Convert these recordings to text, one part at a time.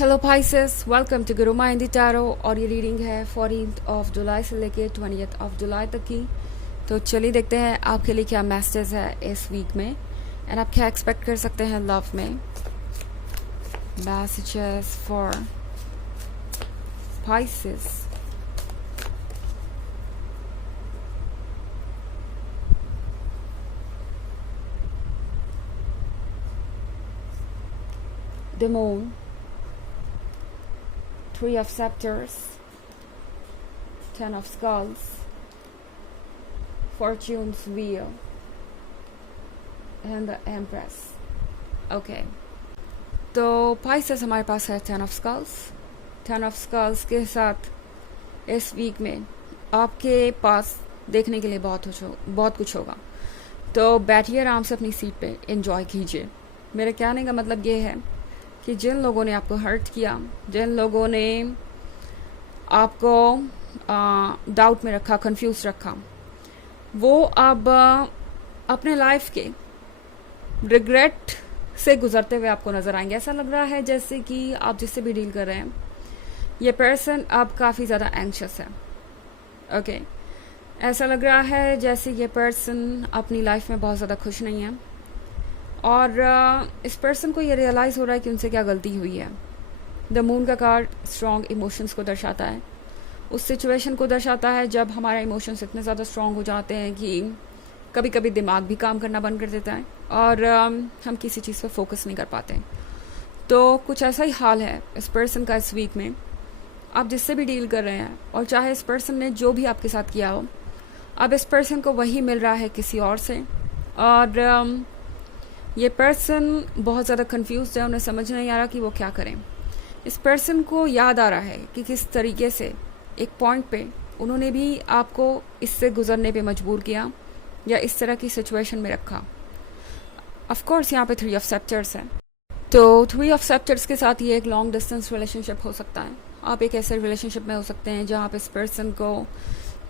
Hello Pisces, welcome to Guru माइंडी tarot. और ये reading है 14 जुलाई से लेके 20 जुलाई तक की। तो चलिए देखते हैं आपके लिए क्या मैसेज है इस वीक में एंड आप क्या एक्सपेक्ट कर सकते हैं लव में। Messages for Pisces. The moon, Three of Scepters, Ten of Skulls, Fortune's Wheel, and the Empress. Okay. तो Pisces हमारे पास है Ten of Skulls. Ten of Skulls के साथ इस वीक में आपके पास देखने के लिए बहुत कुछ होगा। तो बैठिए आराम से अपनी सीट पे, एंजॉय कीजिए। मेरे कहने का मतलब ये है कि जिन लोगों ने आपको हर्ट किया, जिन लोगों ने आपको डाउट में रखा, कंफ्यूज रखा, वो अब अपने लाइफ के रिग्रेट से गुजरते हुए आपको नज़र आएंगे। ऐसा लग रहा है जैसे कि आप जिससे भी डील कर रहे हैं, ये पर्सन अब काफ़ी ज़्यादा एंग्शियस है। ओके, ऐसा लग रहा है जैसे ये पर्सन अपनी लाइफ में बहुत ज़्यादा खुश नहीं है और इस पर्सन को ये रियलाइज़ हो रहा है कि उनसे क्या गलती हुई है। द मून का कार्ड स्ट्रॉन्ग इमोशंस को दर्शाता है, उस सिचुएशन को दर्शाता है जब हमारे इमोशंस इतने ज़्यादा स्ट्रॉन्ग हो जाते हैं कि कभी कभी दिमाग भी काम करना बंद कर देता है और हम किसी चीज़ पर फोकस नहीं कर पाते। तो कुछ ऐसा ही हाल है इस पर्सन का इस वीक में। आप जिससे भी डील कर रहे हैं और चाहे इस पर्सन ने जो भी आपके साथ किया हो, अब इस पर्सन को वही मिल रहा है किसी और से। और ये पर्सन बहुत ज़्यादा कंफ्यूज है, उन्हें समझ नहीं आ रहा कि वो क्या करें। इस पर्सन को याद आ रहा है कि किस तरीके से एक पॉइंट पे उन्होंने भी आपको इससे गुजरने पे मजबूर किया या इस तरह की सिचुएशन में रखा। ऑफ कोर्स यहाँ पे थ्री ऑफ सेप्टर्स है, तो थ्री ऑफ सेप्टर्स के साथ ये एक लॉन्ग डिस्टेंस रिलेशनशिप हो सकता है। आप एक ऐसे रिलेशनशिप में हो सकते हैं जहाँ आप इस पर्सन को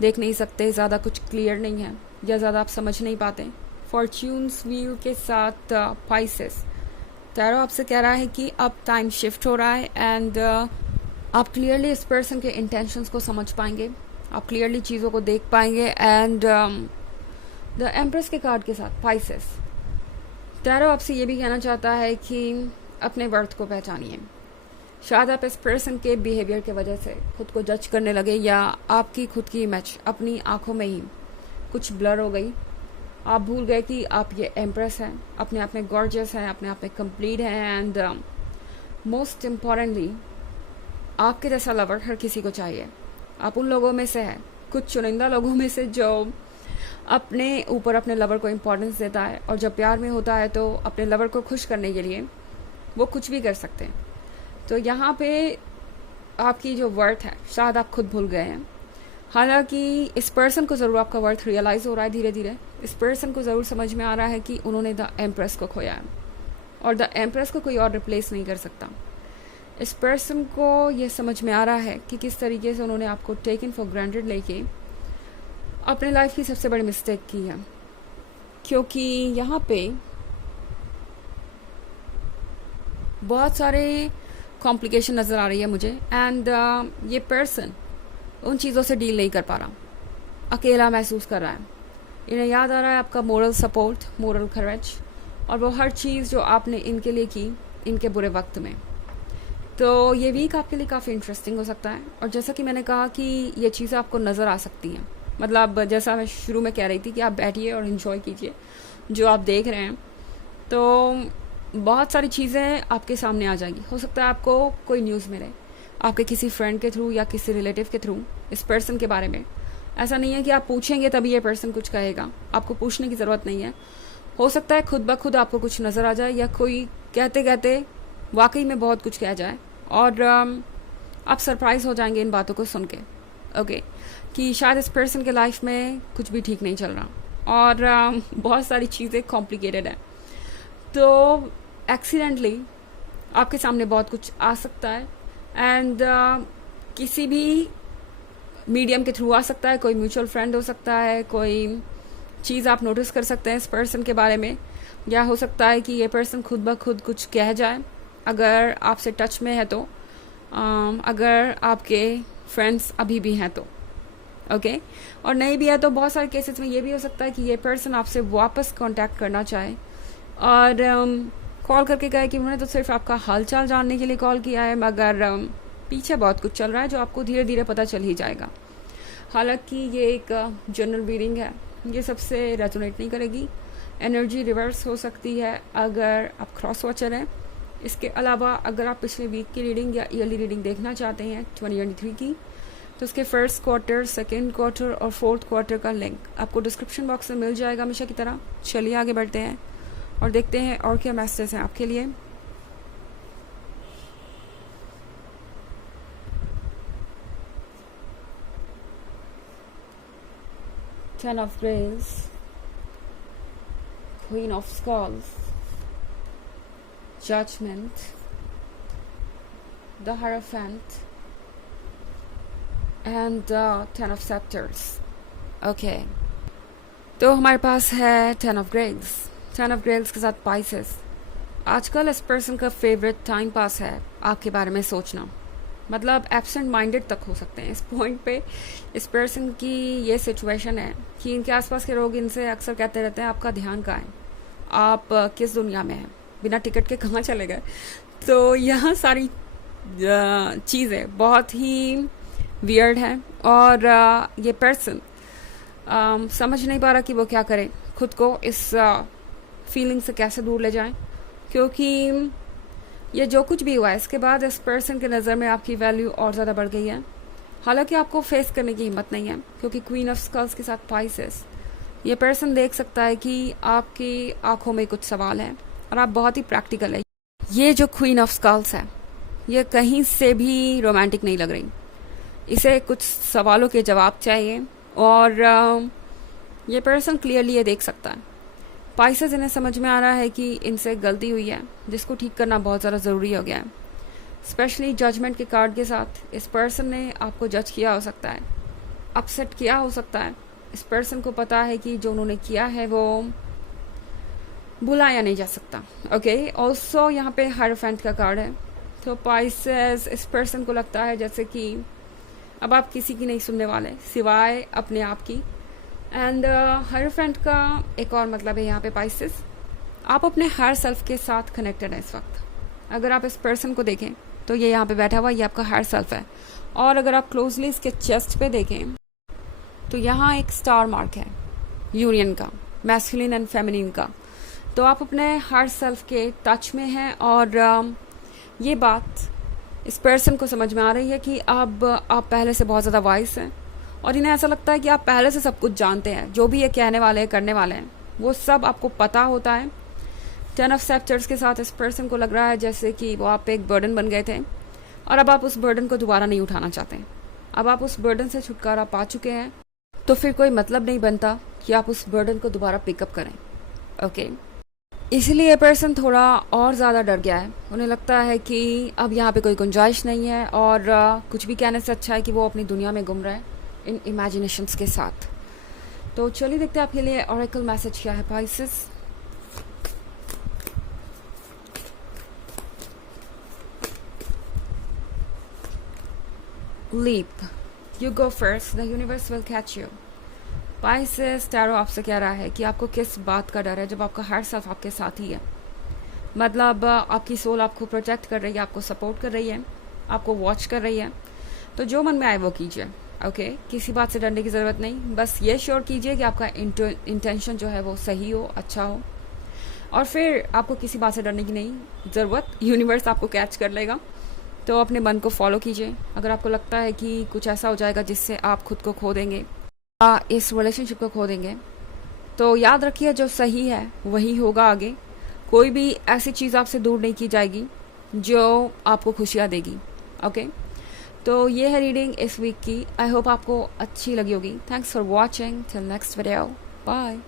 देख नहीं सकते, ज़्यादा कुछ क्लियर नहीं है या ज़्यादा आप समझ नहीं पाते। फॉर्च्यून्स व्हील के साथ पाइसेस टैरो आपसे कह रहा है कि अब टाइम शिफ्ट हो रहा है एंड आप क्लियरली इस पर्सन के इंटेंशंस को समझ पाएंगे, आप क्लियरली चीज़ों को देख पाएंगे। एंड द एम्प्रेस के कार्ड के साथ पाइसेस टैरो आपसे ये भी कहना चाहता है कि अपने वर्थ को पहचानिए। शायद आप इस पर्सन के बिहेवियर की वजह से खुद को जज करने लगे या आपकी खुद की इमेज अपनी आंखों में ही कुछ ब्लर हो गई। आप भूल गए कि आप ये एम्प्रेस हैं, अपने आप में गॉर्जियस हैं, अपने आप में कंप्लीट हैं। एंड मोस्ट इम्पॉर्टेंटली आपके जैसा लवर हर किसी को चाहिए। आप उन लोगों में से हैं, कुछ चुनिंदा लोगों में से, जो अपने ऊपर अपने लवर को इम्पोर्टेंस देता है और जब प्यार में होता है तो अपने लवर को खुश करने के लिए वो कुछ भी कर सकते हैं। तो यहाँ पे आपकी जो वर्थ है शायद आप खुद भूल गए हैं। हालांकि इस पर्सन को ज़रूर आपका वर्थ रियलाइज़ हो रहा है धीरे धीरे। इस पर्सन को ज़रूर समझ में आ रहा है कि उन्होंने द एम्प्रेस को खोया है और द एम्प्रेस को कोई और रिप्लेस नहीं कर सकता। इस पर्सन को ये समझ में आ रहा है कि किस तरीके से उन्होंने आपको टेकन फॉर ग्रांटेड लेके अपने लाइफ की सबसे बड़ी मिस्टेक की है। क्योंकि यहाँ पे बहुत सारे कॉम्प्लिकेशन नज़र आ रही है मुझे एंड ये पर्सन उन चीज़ों से डील नहीं कर पा रहा, अकेला महसूस कर रहा है। इन्हें याद आ रहा है आपका मोरल सपोर्ट, मोरल करेज और वो हर चीज़ जो आपने इनके लिए की इनके बुरे वक्त में। तो ये वीक आपके लिए काफ़ी इंटरेस्टिंग हो सकता है। और जैसा कि मैंने कहा कि ये चीज़ें आपको नज़र आ सकती हैं, मतलब जैसा मैं शुरू में कह रही थी कि आप बैठिए और इन्जॉय कीजिए जो आप देख रहे हैं। तो बहुत सारी चीज़ें आपके सामने आ जाएंगी। हो सकता है आपको कोई न्यूज़ मिले आपके किसी फ्रेंड के थ्रू या किसी रिलेटिव के थ्रू इस पर्सन के बारे में। ऐसा नहीं है कि आप पूछेंगे तभी ये पर्सन कुछ कहेगा, आपको पूछने की ज़रूरत नहीं है। हो सकता है खुद ब खुद आपको कुछ नज़र आ जाए या कोई कहते कहते वाकई में बहुत कुछ कह जाए और आप सरप्राइज हो जाएंगे इन बातों को सुन के। ओके, कि शायद इस पर्सन के लाइफ में कुछ भी ठीक नहीं चल रहा और बहुत सारी चीज़ें कॉम्प्लिकेटेड है। तो एक्सीडेंटली आपके सामने बहुत कुछ आ सकता है एंड किसी भी मीडियम के थ्रू आ सकता है। कोई म्यूचुअल फ्रेंड हो सकता है, कोई चीज़ आप नोटिस कर सकते हैं इस पर्सन के बारे में, या हो सकता है कि ये पर्सन खुद ब खुद कुछ कह जाए। अगर आपसे टच में है तो अगर आपके फ्रेंड्स अभी भी हैं तो ओके और नहीं भी है तो बहुत सारे केसेस में ये भी हो सकता है कि ये पर्सन आपसे वापस कांटेक्ट करना चाहे और कॉल करके कहे कि उन्होंने तो सिर्फ आपका हालचाल जानने के लिए कॉल किया है, मगर पीछे बहुत कुछ चल रहा है जो आपको धीरे धीरे पता चल ही जाएगा। हालांकि ये एक जनरल रीडिंग है, ये सबसे रेजोनेट नहीं करेगी। एनर्जी रिवर्स हो सकती है अगर आप क्रॉस वॉचर हैं। इसके अलावा अगर आप पिछले वीक की रीडिंग या ईयरली रीडिंग देखना चाहते हैं 2023 की, तो उसके फर्स्ट क्वार्टर, सेकेंड क्वार्टर और फोर्थ क्वार्टर का लिंक आपको डिस्क्रिप्शन बॉक्स में मिल जाएगा हमेशा की तरह। चलिए आगे बढ़ते हैं और देखते हैं और क्या मैसेज हैं आपके लिए। Ten of Grails, Queen of Skulls, Judgment, the Hierophant, and the Ten of Scepters. Okay. तो हमारे पास है टेन ऑफ ग्रेल्स। टेन ऑफ ग्रेल्स के साथ पाइसेस। आजकल इस पर्सन का फेवरेट टाइम पास है आपके बारे में सोचना, मतलब एब्सेंट माइंडेड तक हो सकते हैं इस पॉइंट पे। इस पर्सन की ये सिचुएशन है कि इनके आसपास के लोग इनसे अक्सर कहते रहते हैं आपका ध्यान कहाँ है, आप किस दुनिया में हैं, बिना टिकट के कहाँ चले गए। तो यहाँ सारी चीज़ें बहुत ही वियर्ड हैं और ये पर्सन समझ नहीं पा रहा कि वो क्या करे, खुद को इस फीलिंग से कैसे दूर ले जाएं, क्योंकि ये जो कुछ भी हुआ है इसके बाद इस पर्सन के नज़र में आपकी वैल्यू और ज़्यादा बढ़ गई है। हालांकि आपको फेस करने की हिम्मत नहीं है क्योंकि क्वीन ऑफ स्कल्स के साथ पाइसेस, ये पर्सन देख सकता है कि आपकी आंखों में कुछ सवाल है और आप बहुत ही प्रैक्टिकल है। ये जो क्वीन ऑफ स्कल्स है ये कहीं से भी रोमांटिक नहीं लग रही, इसे कुछ सवालों के जवाब चाहिए और ये पर्सन क्लियरली ये देख सकता है। पाइसेस इन्हें समझ में आ रहा है कि इनसे गलती हुई है जिसको ठीक करना बहुत ज़्यादा ज़रूरी हो गया है। स्पेशली जजमेंट के कार्ड के साथ इस पर्सन ने आपको जज किया हो सकता है, अपसेट किया हो सकता है। इस पर्सन को पता है कि जो उन्होंने किया है वो बुलाया नहीं जा सकता। ओके, ऑल्सो यहाँ पे हायरोफेंट का कार्ड है। तो पाइसेस इस पर्सन को लगता है जैसे कि अब आप किसी की नहीं सुनने वाले सिवाय अपने आप की। एंड हायरोफेंट का एक और मतलब है यहाँ पे पाइसेस, आप अपने हायर सेल्फ के साथ कनेक्टेड है इस वक्त। अगर आप इस पर्सन को देखें तो ये यहाँ पे बैठा हुआ ये आपका हायर सेल्फ है, और अगर आप क्लोजली इसके चेस्ट पे देखें तो यहाँ एक स्टार मार्क है यूनियन का, मैस्कुलिन एंड फेमिनिन का। तो आप अपने हायर सेल्फ के टच में हैं और ये बात इस पर्सन को समझ में आ रही है कि अब आप पहले से बहुत ज़्यादा वाइस हैं और इन्हें ऐसा लगता है कि आप पहले से सब कुछ जानते हैं, जो भी ये कहने वाले हैं करने वाले हैं वो सब आपको पता होता है। टेन ऑफ सेप्टर्स के साथ इस पर्सन को लग रहा है जैसे कि वो आप पे एक बर्डन बन गए थे और अब आप उस बर्डन को दोबारा नहीं उठाना चाहते। अब आप उस बर्डन से छुटकारा पा चुके हैं, तो फिर कोई मतलब नहीं बनता कि आप उस बर्डन को दोबारा पिकअप करें। ओके, इसलिए ये पर्सन थोड़ा और ज़्यादा डर गया है। उन्हें लगता है कि अब यहाँ पे कोई गुंजाइश नहीं है और कुछ भी कहने से अच्छा है कि वो अपनी दुनिया में गुम रहा है इन इमेजिनेशंस के साथ। तो चलिए देखते हैं आपके लिए ऑरेकल मैसेज क्या है Pisces. Leap, you go first, the universe will catch you. Pisces, tarot आपसे कह रहा है कि आपको किस बात का डर है जब आपका हर सेल्फ आपके साथ ही है। मतलब आपकी सोल आपको प्रोटेक्ट कर रही है, आपको सपोर्ट कर रही है, आपको वॉच कर रही है। तो जो मन में आए वो कीजिए। ओके, किसी बात से डरने की ज़रूरत नहीं, बस ये श्योर कीजिए कि आपका इंटेंशन जो है वो सही हो, अच्छा हो, और फिर आपको किसी बात से डरने की नहीं ज़रूरत, यूनिवर्स आपको कैच कर लेगा। तो अपने मन को फॉलो कीजिए। अगर आपको लगता है कि कुछ ऐसा हो जाएगा जिससे आप खुद को खो देंगे, इस रिलेशनशिप को खो देंगे, तो याद रखिए जो सही है वही होगा आगे। कोई भी ऐसी चीज़ आपसे दूर नहीं की जाएगी जो आपको खुशियाँ देगी। ओके, तो ये है रीडिंग इस वीक की। आई होप आपको अच्छी लगी होगी। Thanks for watching, till next video, bye.